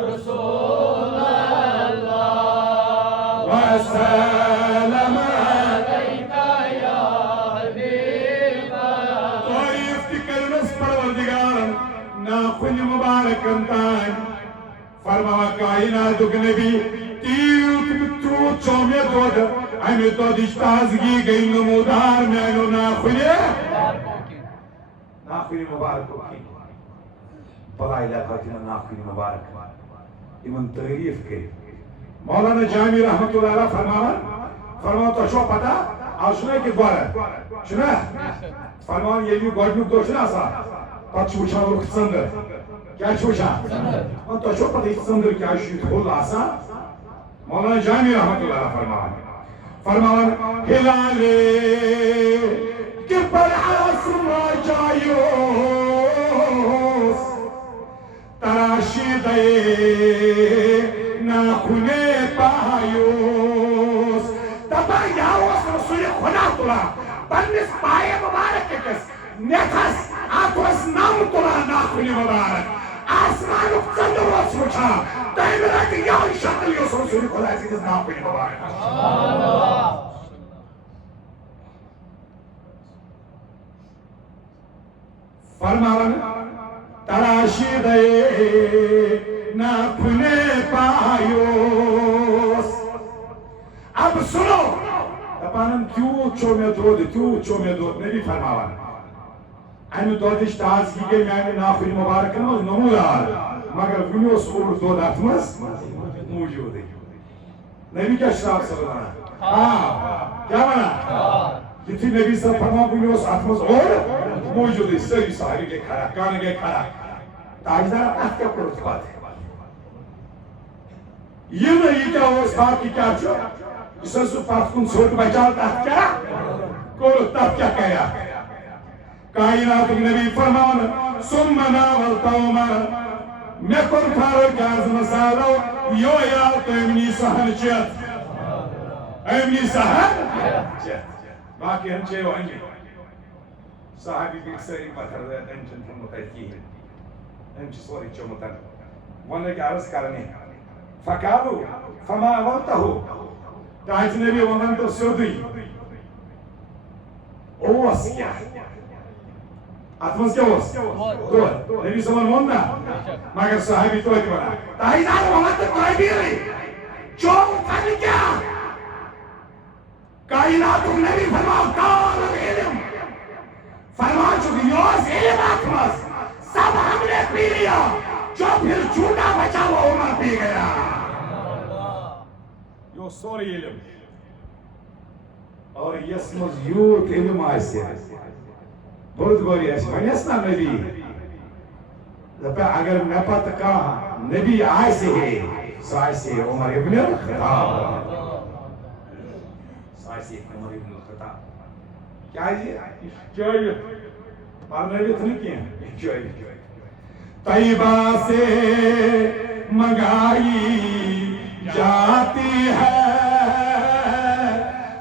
رسول اللہ وسلم علیہ یا حبیب تعریف کی کرنس پروردگار ناخن مبارک انتائیں فرماوا کائناتک نبی تیوت تو چومی دود امی تو دشتازگی گئی نمودار میں ناخن ناخوی مبارک کی بلا علاقاتنا ناخوی مبارک ایمن تعریف کے مولانا جامی رحمت اللہ علیہ فرمان تو شو پتا آشنا ہے کہ دوارا شنا فرمان یہ بھی گوڑنک دو شنا سا پت چوچا روک سندر کیا چوچا تو شو پتا اس سندر کیا شیط ہول آسا مولانا جامی رحمت اللہ علیہ فرمان ہلالے کہ پر عصر جایوس تراشی دے ناخنے پایوس تبا یاوس رسول خدا تلا پنس پائے مبارک کس نیتھس آتوس نام تلا ناخنے مبارک آسمان اقصدر و سوچا تیمرہ کہ یہاں شکل یوس رسول خدا ایسی کس ناخنے مبارک فرماون تراشی دے ناخنے پایوس اب سنو دپانم تیوت چو میں دود نبی فرماون اینو دودش تازگی گئی میں ناخن مبارکن مز نمودار مگر ونیوس اور دود اتمز موجود ہے نبی کیا شراب صلی اللہ ہاں کیا مانا جتی نبی صلی اللہ فرما ونیوس اتمز اور موجود ہے سری صاحبی کے کھڑا کانے کے کھڑا تاجدار ات کیا پروت بات ہے یہ نہیں کیا وہ صاحب کی کیا چھو اس سے پاس کن سوٹ بچال تحت کیا کولو تحت کیا کہیا کائنات نبی فرمان ثم ناولتاوما میں کن کھارو کیا از مسالو یو یا تو امنی سہن چیت امنی سہن چیت باقی ہم چیو انجی صحابی بھی سری پتھر دے انچن تھے متحکی ہے انچ سوری چو متن ونے کی عرض کرنے فقالو فما اولتہو تاج نبی ونن تو سودی اوس کیا اتمز کیا اوس دو نبی سمان وننا مگر صحابی تو ایک بنا تاجدار ونن تو کوئی بھی رہی چو اتن کیا کائنات نبی فرماؤ کال العلم فرما چکی یوز علم اتمز سب ہم نے پی لیا جو پھر جھوٹا بچا وہ عمر پی گیا سوری علم اور یسمز یوت علم آئیسی بردگوری ایسی ونیس نا نبی لپا اگر نپت کہا نبی آئیسی ہے سو آئیسی عمر ابن الخطاب سو آئیسی عمر ابن الخطاب کیا ہے چوئی پارنے بھی تھنی کیا ہے چوئی طیبہ سے منگائی جاتی ہے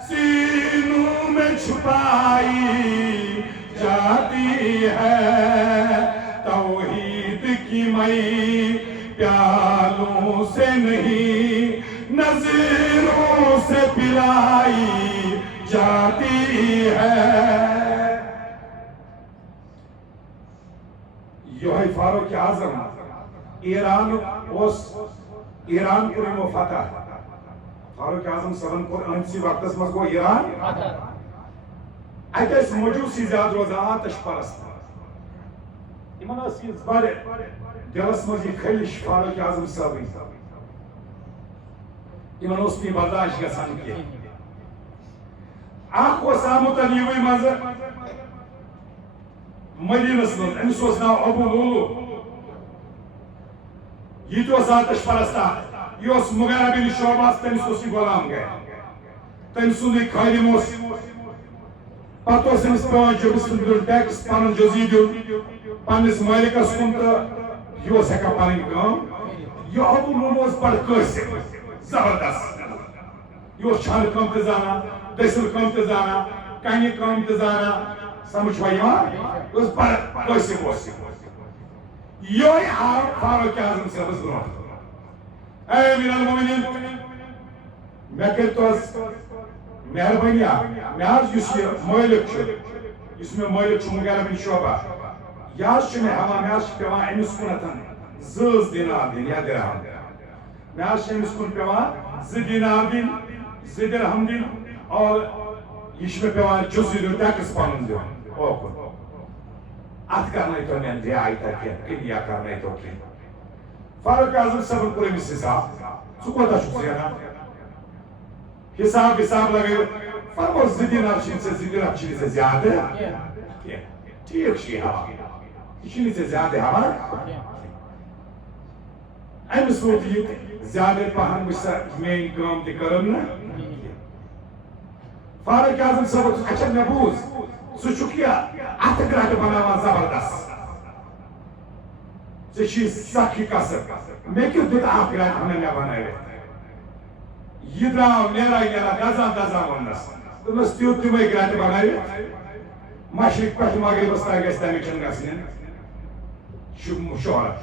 سینوں میں چھپائی جاتی ہے توحید کی مئی پیالوں سے نہیں نظروں سے پلائی جاتی ہے یہ فاروق اعظم ایران کو فتح فاروق اعظم صاحب کو انسی وقت مز گو ایران اتس مجوسی زیادہ روزان آتش پرست یمن اس یہ بڑے دلس مز یہ خلش فاروق اعظم صاحب یمن اس کی برداشت گژھان کی اخ اوس آمت یوی مز مدینس مز امس اوس ناو ابو لولو یہ تو آتش پرستا یہ اس مغیرہ بن شعبہ تمس اوس یہ غلام گئے تمس سند خادم اوس پتہ اوس امس پیوان جبس دیُن ٹیکس پنن جزی دیُن پننس مالکس کن تو یہ اوس ہیکان پنن کٲم یہ ابو لولو اوس بڑٕ قٲصِر زبردست یہ اوس چھانہٕ کٲم تہِ زانان دٔسِل کٲم تہِ زانان کنہِ کٲم تہِ زانان سمجھ چھوا یِوان یہ اوس بڑٕ قٲصِر اوس یہ آو فاروق اعظم صاحبس برونٛٹھ اے امیر المومنین مےٚ کٔرۍتو حظ مہربٲنی مےٚ حظ یُس یہِ مٲلِک چھُ یُس مےٚ مٲلِک چھُ مغیرہ بن شعبہ یہِ حظ چھُ مےٚ ہٮ۪وان مےٚ حظ چھِ پٮ۪وان أمِس کُنتھ 2 دینار دِنۍ یا درہم مےٚ حظ چھِ أمِس کُن پٮ۪وان 2 دینار دِنۍ 2 درہم دِنۍ اور یہِ چھُ مےٚ پٮ۪وان جُزوی دیُن ٹیکس پنُن دیُن اوکُن ات کرنٲیتو مےٚ رعایتہ کینٛہہ کِنیا کرنٲیتو کینٛہہ فاروق اعظم صاحبن کوٚر أمِس حساب ژٕ کوتاہ چھُکھ زینان حساب لگٲوِتھ فرموو 2 دینار چھِنہٕ ژےٚ 2 درہم چھِنہٕ ژےٚ زیادٕ کینٛہہ ٹھیٖک چھُ یہِ ہاوان یہِ چھُنہٕ ژےٚ زیادٕ ہاوان أمِس ووت یہِ زیادٕ پہن وٕچھ سا میٛٲنۍ کٲم تہِ کٔرٕم نہٕ فاروق اعظم صاحب اچھا مےٚ بوٗز ژٕ چھُکھ یہِ اتھٕ گرٛٹہٕ بناوان زبردست ژےٚ چھُے سخ یہِ کسب مےٚ کیُتھ دیُت اکھ گرٛٹہٕ ہنا مےٚ بنٲوِتھ یہ درٛاو نیران دزان ووننس دوٚپنس تیُتھ تِمے گرٛٹہٕ بنٲوِتھ مشرق پٮ۪ٹھ مغربس تام گژھِ تمیُک چھُنہٕ گژھنہِ شہرت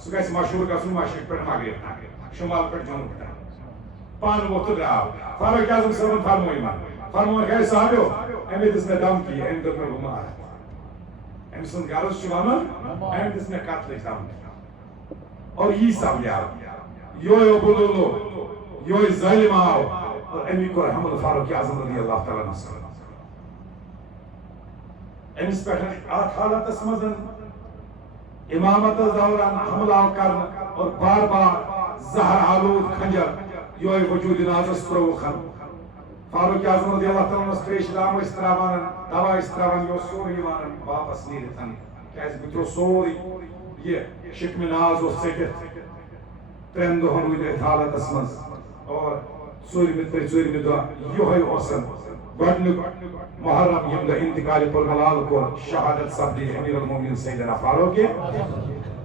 سُہ گژھِ مشہوٗر گژھُن مشرق پٮ۪ٹھ مغرب تام شمال پٮ۪ٹھ جنوب تام پانہٕ ووٚتھ تہٕ درٛاو فاروق اعظم صٲبن فرموو یِمن فرمووُکھ ہے صاحبیو أمۍ دِژ مےٚ دھمکی أمۍ دوٚپ مےٚ بہٕ مارٕ أمۍ سُنٛد غرض چھُ ونُن أمۍ دِژ مےٚ قتلٕچ دھمکی اور یی سپدیو یہوے ابو لولو یہوے ظٲلِم آو اور أمی کوٚر حملہٕ فاروق اعظم رضی اللہ تعالیٰ عنہس أمِس پٮ۪ٹھ اتھ حالتس منٛز امامتس دوران حملہٕ آو کرنہٕ اور بار بار زہر آلود خنجر یہوے وجوٗدِ نازس ترٛووُکھ فاروق اعظم رضی اللہ تعالیٰ عنہس تریش لام ٲسۍ تراوان دوا ٲسۍ تراوان یہِ اوس سورُے یِوان واپس نیٖرِتھ کیازِ بہٕ ترٛوو سورُے یہِ شِکمہِ ناز اوس ژٔٹِتھ 3 دۄہن روٗدۍ أتھۍ حالتس منٛز اور 4مہِ دۄہ یِہوے اوسن گۄڈنیُک محرم ییٚمہِ دۄہ انتقالِ پُرملال کوٚر شہادت سپدی امیر المومنین سیدنا فاروق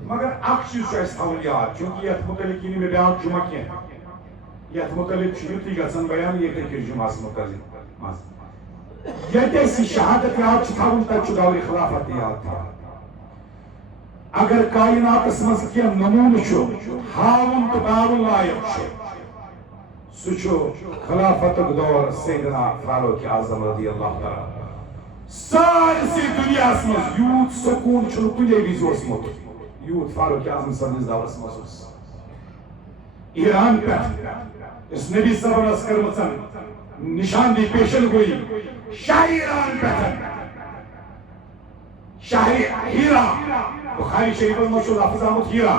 مگر اکھ چیٖز چھُ اَسہِ تھاوُن یاد چوٗنکہِ یتھ متعلق یی نہٕ مےٚ بیٛاکھ جُمعہ کینٛہہ یتھ متعلق چھُ یُتُے گژھان بیان ییٚتہِ أکِس جُمعس متعلق منٛز ییٚتہِ أسۍ یہِ شہادت یاد چھُ تھاوُن تتہِ چھُ دورِ خلافت تہِ یاد تھاوُن اگر کائناتس منٛز کینٛہہ نموٗنہٕ چھُ ہاوُن تہٕ باوُن لایق چھُ سُہ چھُ خلافتُک دور سیدنا فاروق اعظم رضی اللہ تعالیٰ سارسٕے دُنیاہس منٛز یوٗت سکوٗن چھُنہٕ کُنے وِزِ اوسمُت یوٗت فاروق اعظم سٕنٛدِس دورس منٛز اوس ایران پٮ۪ٹھ یُس نبی صٲبن ٲس کٔرمٕژ نِشاندی پیشن گویی شاہ ایران پٮ۪ٹھ شاہ ہیرا بخاری شریفس منٛز چھُ لفظ آمُت ہیرا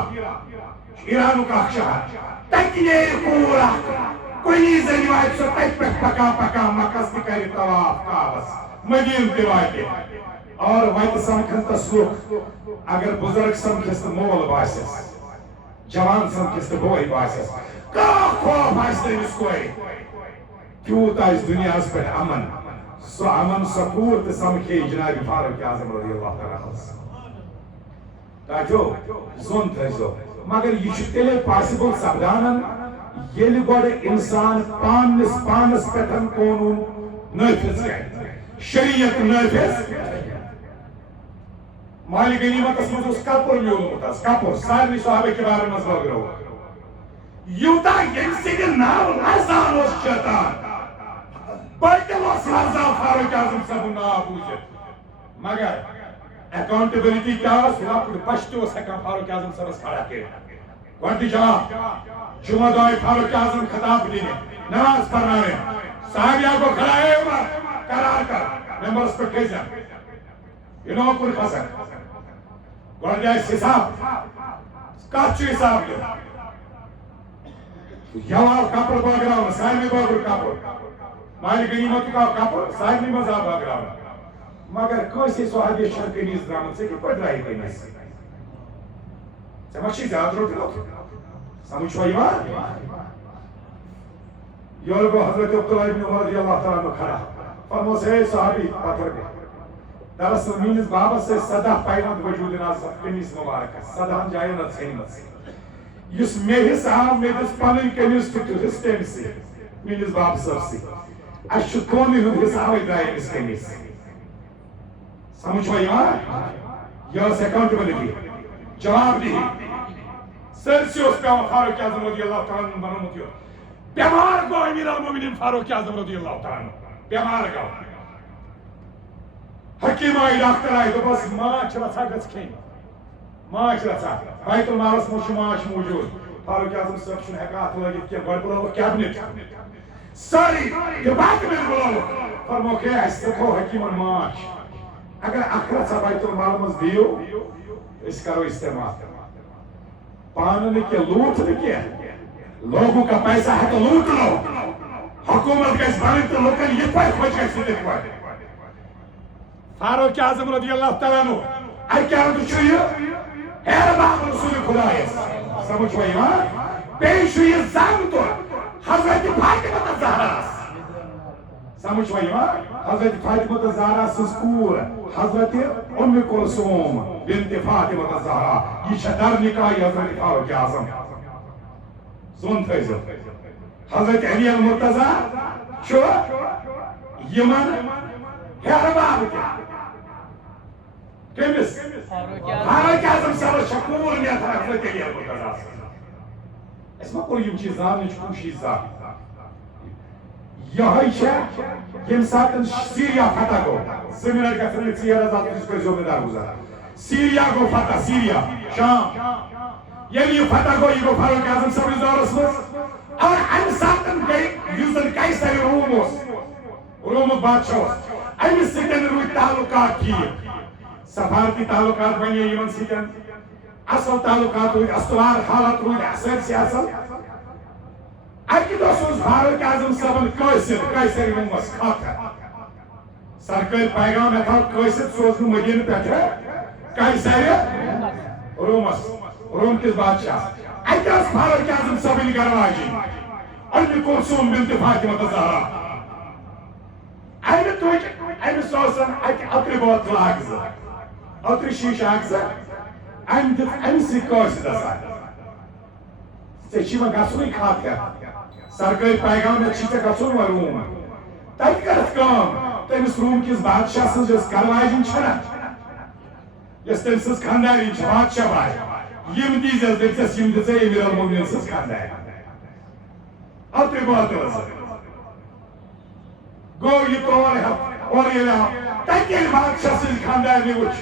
ایرانُک اکھ شہر تتہِ نیرِ کوٗر اکھ کوئی زنی واتہِ سۄ تتہِ پٮ۪ٹھ پکان پکان مکس تہِ کرِ طواف کعبس مدیٖنہٕ تہِ واتہِ اور وتہِ سمکھن تس لُکھ اگر بزرگ سمکھس تہٕ مول باسٮ۪س جوان سمکھس تہٕ بوے باسٮ۪س کانٛہہ خوف آسہِ تٔمِس کورِ تیوٗت آسہِ دُنیاہس پٮ۪ٹھ امن سُہ امن سۄ کوٗر تہِ سمکھے جناب فاروق اعظم رضی اللہ تعالیٰ عنہس تاجو زوٚن تھٲیزیو مگر یہ چھُ تیٚلے پاسبل سپدان ییٚلہِ گۄڈٕ انسان پانس پٮ۪ٹھ قونوٗن نٲفِظ کرِ شریعت نٲفِظ مالِ غنیٖمتس منٛز اوس کپُر میوٗلمُت حظ کپُر سارنٕے صحابہ کِرامن منٛز بٲگرو یوٗتاہ ییٚمہِ سٕنٛدِ ناو لرزان اوس شیطان بٲطِل اوس لرزان فاروق اعظم صٲبُن ناو بوٗزِتھ مگر اکاؤنٹیبلٹی کیا لۄکُٹ بچہِ تہِ اوس ہٮ۪کان فاروق اعظم صٲبس کھڑا کٔرِتھ گۄڈنِچ جمعہ دۄہ فاروق اعظم خطاب دِنہِ نماز پرناوٕنۍ صحابیہ گوٚو کھڑا ہے عمر قرار کر ممبرس پٮ۪ٹھ کھٔسِتھ یہِ نہٕ اوکُن کھسان گۄڈٕ آسہِ حساب کتھ چھُ حساب دیُن یوٕ کپُر بٲگراونہٕ سارنٕے بٲگُر کپُر مالِ غنیٖمتُک آو کپُر سارنٕے منٛز آو بٲگراونہٕ مگر کٲنٛسے صحابی چھنہٕ قمیٖض درٛامٕژ ژےٚ کِتھ پٲٹھۍ درٛایی قمیٖض ژےٚ ما چھُے زیادٕ روٚٹ سمجھ چھوا یِوان یورٕ گوٚو حضرت عبداللہ ابن عمر رضی اللہ تعالیٰ عنہ کھڑا فرموس ہے صحابی پتھر گٔے دراصل میٲنِس بابس ٲسۍ 17 پیوند وجوٗدن آز قمیٖض مُبارکس 17 جاین ٲس ژھیٚنمٕژ یُس مےٚ حِصہٕ آو مےٚ دِژ پنٕنۍ قمیٖض ٹھُکر حِصہٕ تٔمسٕے میٲنِس بابہٕ صٲبسٕے اسہِ چھُ دۄنوٕے ہُنٛد حِصہٕ اوے درٛاے أمِس قمیٖض سمجھ چھوا یِوان یہِ ٲس اکاؤنٹیبلٹی جواب دِہی سٲرسٕے اوس پیوان فاروق اعظم رضی اللہ تعالیٰ عنہ بنومُت یہِ بٮ۪مار گوٚو امیر المومنیٖن فاروق اعظم رضی اللہ تعالیٰ عنہ بٮ۪مار گوٚو حکیم آیہِ ڈاکٹر آیہِ دوٚپُس ماچھ چھِ رژھا گٔژھ کھیٚنۍ ماچھ رژھا بیت المالس منٛز چھُ ماچھ موٗجوٗد فاروق اعظم صٲب چھُنہٕ ہٮ۪کان اتھ لٲگِتھ کینٛہہ گۄڈٕ بُلٲوُکھ کیبنِٹ سٲری ڈپارٹمنٹ بُلٲوُکھ فرموکھ ہے اسہِ تہِ تھوٚو حکیٖمن ماچھ اگر اکھ رژھا بیت المال منٛز دِیِو أسۍ کرو استعمال پانہٕ نہٕ کینٛہہ لوٗٹھ نہٕ کینٛہہ لوگوں کا پیسہ ہے تو لوٹ لو حکومت گژھِ بنٕنۍ تہٕ لُکن یِتھ پٲٹھۍ خۄش گژھِ تِتھ پٲٹھۍ فاروق اعظم رضی اللہ تعالیٰ عنہ اکہِ اندٕ چھُ یہِ ہیرٕ باب رسول خۄدایس سمجھ چھوا یِوان بیٚیہِ چھُ یہِ زامتُر حضرت فاطمہ زہراس سمجھ چھوا یِوان حضرت فاطمہ زہرا سٕنٛز کوٗر حضرت ام کلثوم بنت فاطمہ زہرا یہِ چھےٚ درنِکاحی حضرت فاروق اعظم زوٚن تھٲیزیو حضرت علی المرتضیٰ چھُ یِمن ہیرٕ باب تہِ کٔمِس فاروق اعظم صٲبس چھےٚ کوٗر نیتھن حضرت علی المرتضیٰ اَسہِ ما کوٚر یِم چیٖز زاننٕچ کوٗشِش زانٛہہ یِہوٚے چھےٚ ییٚمہِ ساتہٕ سیٖریا فتح گوٚو 2 مِنٹ گژھن نہٕ ژیر حضرت تُہۍ کٔرۍزیو مےٚ درگُزار سیٖریا گوٚو فتح سیٖریا شام ییٚلہِ یہِ فتح گوٚو یہِ گوٚو فاروق اعظم صٲبنِس دورس منٛز اور امہِ ساتہٕ گٔے یُس زن قیصر روم اوس رومُک بادشاہ اوس أمِس سۭتۍ روٗدۍ تعلُقات ٹھیٖک سفارتی تعلقات بنے یِمن سۭتۍ اصل تعلقات روٗدۍ استوار حالات روٗدۍ سٲرسٕے اصل اکہِ دۄہ سوز فاروق اعظم صٲبن قیصر رومس خط سرکٲرۍ پیغام مےٚ تھاو قٲصِد سوزنہٕ مدیٖنہٕ پٮ۪ٹھٕ قیصرِ رومس روم کِس بادشاہس اَتہِ ٲس فاروق اعظم صٲبٕنۍ گرواجِنۍ ام کلثوم بنت فاطمہ زہرا امہِ تُج أمِس اوسن اَتہِ عطرِ بوتل اکھ زٕ عطرِ شیٖشہٕ اکھ زٕ أمۍ دیُت أمسٕے قٲصِدس اکھ ژےٚ چھُے وۄنۍ گژھنُے خط ہٮ۪تھ سرکٲرۍ پیغام مےٚ چھُے ژےٚ گژھُن وۄنۍ روم تتہِ کٔرٕتھ کٲم تٔمِس روم کِس بادشاہ سٕنٛز یۄس گرواجِنۍ چھےٚ نہ یۄس تٔمۍ سٕنٛز خانٛدارِنۍ چھِ بادشاہ باے یِم دیٖزٮ۪س دٔپۍزٮ۪س یِم دِژے أمیٖر المومنیٖن سٕنٛز خانٛدارِ عطرِ بوتل زٕ گوٚو یہِ تور ہٮ۪تھ اورٕ ییٚلہِ آو تتہِ ییٚلہِ بادشاہ سٕنٛزِ خانٛدارنہِ وٕچھ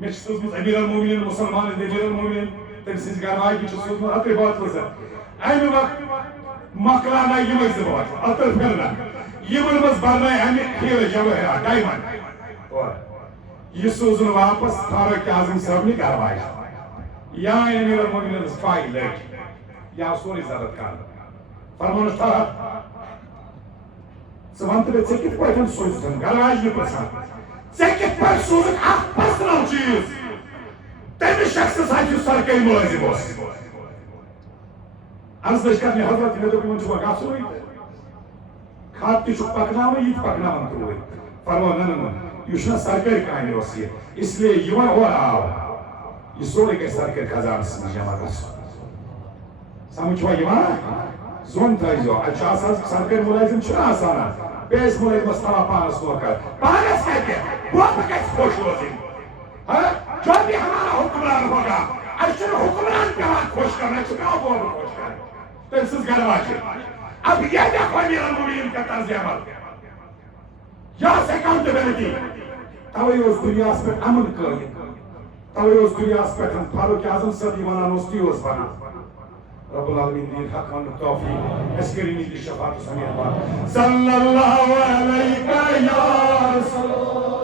مےٚ چھِ سوٗزمٕژ أمیٖر المومنیٖن مُسلمان أمیٖر المومنیٖن تٔمۍ سٕنٛزِ گرواجنہِ چھِ سوٗزمُت عطرِ بوتل زٕ امہِ وقتہٕ مۄکلاوناے یِمے زٕ بوتلہٕ عطر پھِرنہٕ یِمن منٛز برناے امہِ ہیٖرٕ جوٲہرات ڈایمنڈ یہِ سوٗزُن واپس فاروق اعظم صٲبنہِ گرواجہِ یا أمیٖر المومنیٖنس پاے لٔج یہِ آو سورُے ضبط کرنہٕ فرمانس تھا ونت مے ٹھیک پہ سوزتن گرواج پرسان ٹھیک پہ سوزت اخ پرسنل چیز تمس شخص ساتھ سرکاری ملازم عرض کرنے حضرت مے دوپ یمن چھوا گژھُن کھاد تہ پکناون یہ پکناون توٗرۍ فرمو نہ یہ چھُنہ سرکاری کامہِ اوس یہ اس لیے یمن اور آو یہ سورُے گژھِ سرکاری خزانس منٛز جمع گژھُن سمجھ چھوا یوان زون تھٲیزیو اتہِ چھُ آسان سرکاری ملٲزم چھُنہ آسان بیٚیِس ملٲزمس تھاوان پانس نوکر پانس کتہِ بۄن گژھِ خۄش روزٕنۍ جو بھی ہمارا حکمران ہوگا اتہِ چھُنہٕ حکمران پیوان خۄش کرُن اتہِ چھُ پیوان بۄن خۄش کرُن تٔمۍ سٕنٛز گرواجہِ اب یہ دیکھو امیر المومنین کا طرز عمل یہ اکاؤنٹیبلٹی توے اوس دنیاہس پٮ۪ٹھ امن قٲیِم توے اوس دنیاہس پٮ۪ٹھ فاروق اعظم صٲب ونان اوس تی اوس ونان رب العالمین دین حق وننُک توفیق اَسہِ کٔرِنۍ یِہنٛدِ شفاعتس مہربان صلی اللہ علیہ یا رسول